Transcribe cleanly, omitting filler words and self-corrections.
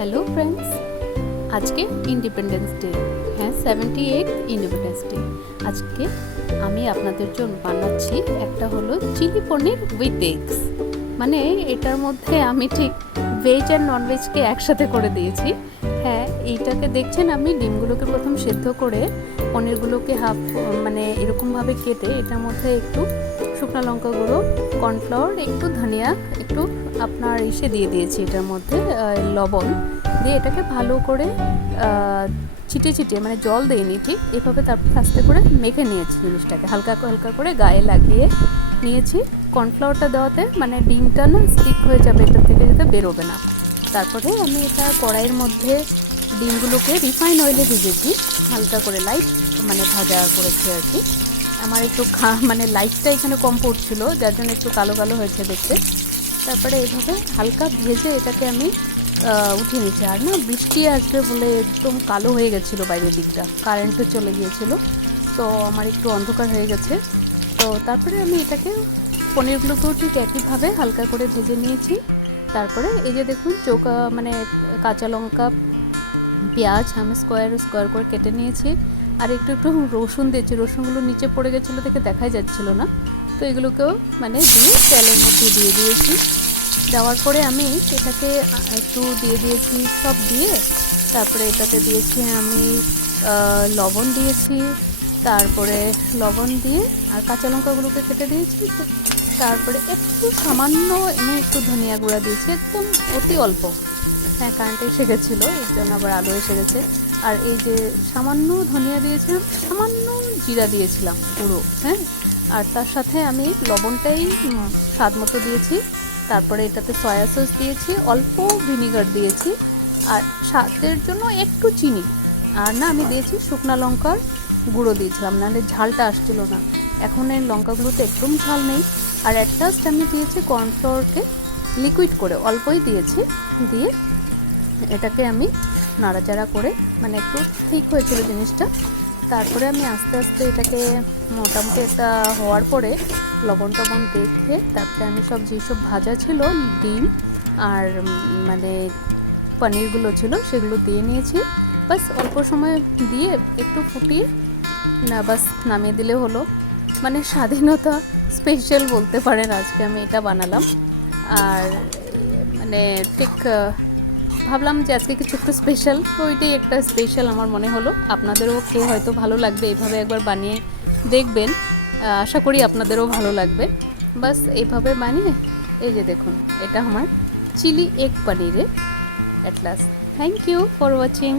Hello friends, আজকে independence day. হ্যাঁ, 78th independence day. আজকে আমি আপনাদের জন্য বানাচ্ছি একটা হলো চিলি পনির উইথ এগস। মানে এটার মধ্যে আমি ঠিক ভেজ আর ননভেজকে একসাথে করে দিয়েছি। হ্যাঁ, এইটাকে দেখছেন আমি ডিমগুলোকে প্রথম সেদ্ধ করে পনিরগুলোকে হাফ মানে এরকমভাবে কেটে এটার মধ্যে একটু শুকনো লঙ্কা গুঁড়ো, কর্নফ্লাওয়ার, একটু ধনিয়া, একটু আপনার দিয়ে দিয়েছি এটার মধ্যে লবণ দিয়ে এটাকে ভালো করে ছিটিয়ে ছিটিয়ে মানে জল দিইনি ঠিক এভাবে, তারপর আস্তে করে মেখে নিয়েছি জিনিসটাকে হালকা হালকা করে গায়ে লাগিয়ে নিয়েছি। কর্নফ্লাওয়ারটা দেওয়াতে মানে ডিমটা না স্টিক হয়ে যাবে, এটা থেকে যাতে বেরোবে না। তারপরে আমি এটা কড়াইয়ের মধ্যে ডিমগুলোকে রিফাইন অয়েলে ভেজেছি, হালকা করে লাইট মানে ভাজা করেছি আর কি। আমার একটু মানে লাইটটা এখানে কম পড়ছিল, যার জন্য একটু কালো কালো হয়েছে দেখতে। তারপরে এইভাবে হালকা ভেজে এটাকে আমি উঠিয়ে নিয়েছি। আর না বৃষ্টি আসবে বলে একদম কালো হয়ে গেছিলো বাইরের দিকটা, কারেন্টও চলে গিয়েছিলো, তো আমার একটু অন্ধকার হয়ে গেছে। তো তারপরে আমি এটাকে পনিরগুলোকেও ঠিক একইভাবে হালকা করে ভেজে নিয়েছি। তারপরে এই যে দেখুন চৌকা মানে কাঁচা লঙ্কা, পেঁয়াজ আমি স্কোয়ার করে কেটে নিয়েছি। আর একটু রসুন দিয়েছি, রসুনগুলো নিচে পড়ে গেছিলো দেখে দেখাই যাচ্ছিলো না, তো এগুলোকেও মানে দিয়ে তেলের মধ্যে দিয়ে দিয়েছি। দেওয়ার পরে আমি এটাকে একটু দিয়ে দিয়েছি সব দিয়ে। তারপরে এটাতে দিয়েছি আমি লবণ দিয়েছি, তারপরে লবণ দিয়ে আর কাঁচা লঙ্কাগুলোকে কেটে দিয়েছি। তারপরে একটু সামান্য আমি একটু ধনিয়া গুঁড়া দিয়েছি, একদম অতি অল্প। হ্যাঁ, কারেন্ট এসে গেছিলো, এর জন্য আবার আলো এসে গেছে। আর এই যে সামান্য ধনিয়া দিয়েছিলাম, সামান্য জিরা দিয়েছিলাম গুঁড়ো। হ্যাঁ, আর তার সাথে আমি লবণটাই স্বাদ মতো দিয়েছি। তারপরে এটাতে সয়া সস দিয়েছি, অল্প ভিনিগার দিয়েছি, আর স্বাদের জন্য একটু চিনি। আর না আমি দিয়েছি শুকনো লঙ্কার গুঁড়ো দিয়েছিলাম, নাহলে ঝালটা আসছিল না। এখন এই লঙ্কাগুলোতে একদম ঝাল নেই। আর অ্যাট লাস্ট আমি দিয়েছি কর্নফ্লাওয়ারকে লিকুইড করে অল্পই দিয়েছি, দিয়ে এটাকে আমি নাড়াচাড়া করে মানে একটু ঠিক হয়েছিল জিনিসটা। তারপরে আমি আস্তে আস্তে এটাকে মোটামুটি একটা হওয়ার পরে লবণ টবণ দেখে তারপরে আমি সব যেসব ভাজা ছিল ডিম আর মানে পনিরগুলো ছিল সেগুলো দিয়ে নিয়েছি। বাস অল্প সময় দিয়ে একটু ফুটিয়ে না বাস নামিয়ে দিলে হলো। মানে স্বাধীনতা স্পেশাল বলতে পারেন, আজকে আমি এটা বানালাম। আর মানে ঠিক ভাবলাম যে আজকে কিছু একটু স্পেশাল, তো ওইটাই একটা স্পেশাল আমার মনে হলো। আপনাদেরও খেয়ে হয়তো ভালো লাগবে, এইভাবে একবার বানিয়ে দেখবেন, আশা করি আপনাদেরও ভালো লাগবে। বাস এইভাবে বানিয়ে এই যে দেখুন, এটা আমার চিলি এগ পনিরে at last. Thank you for watching.